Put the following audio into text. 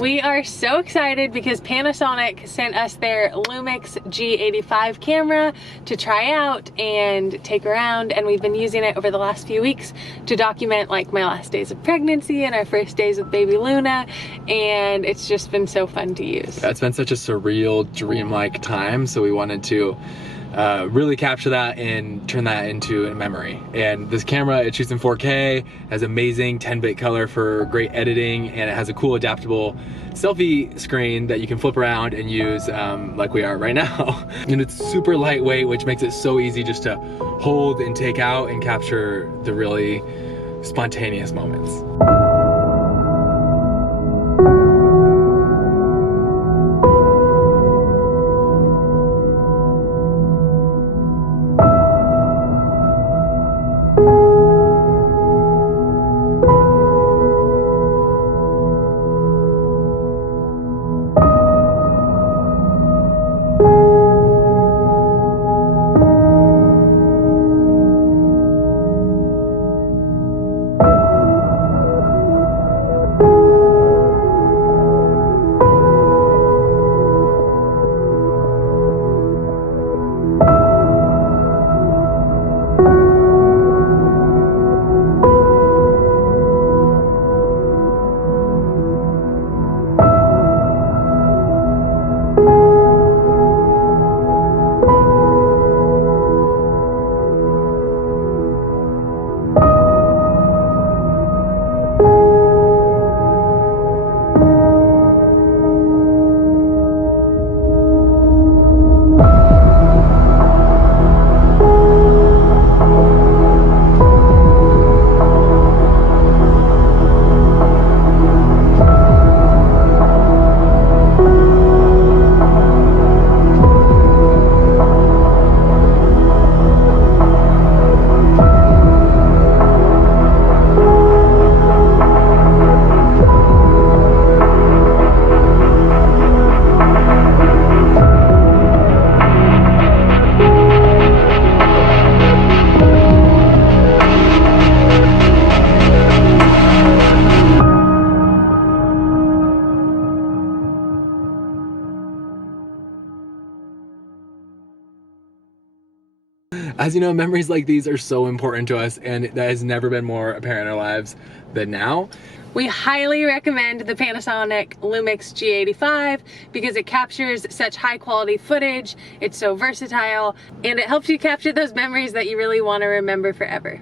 We are so excited because Panasonic sent us their Lumix G85 camera to try out and take around, and we've been using it over the last few weeks to document like my last days of pregnancy and our first days with baby Luna, and it's just been so fun to use. It's been such a surreal, dreamlike time, so we wanted to really capture that and turn that into a memory. And this camera, it shoots in 4K, has amazing 10-bit color for great editing, and it has a cool adaptable selfie screen that you can flip around and use like we are right now. And it's super lightweight, which makes it so easy just to hold and take out and capture the really spontaneous moments. As you know, memories like these are so important to us, and that has never been more apparent in our lives than now. We highly recommend the Panasonic Lumix G85 because it captures such high quality footage, it's so versatile, and it helps you capture those memories that you really want to remember forever.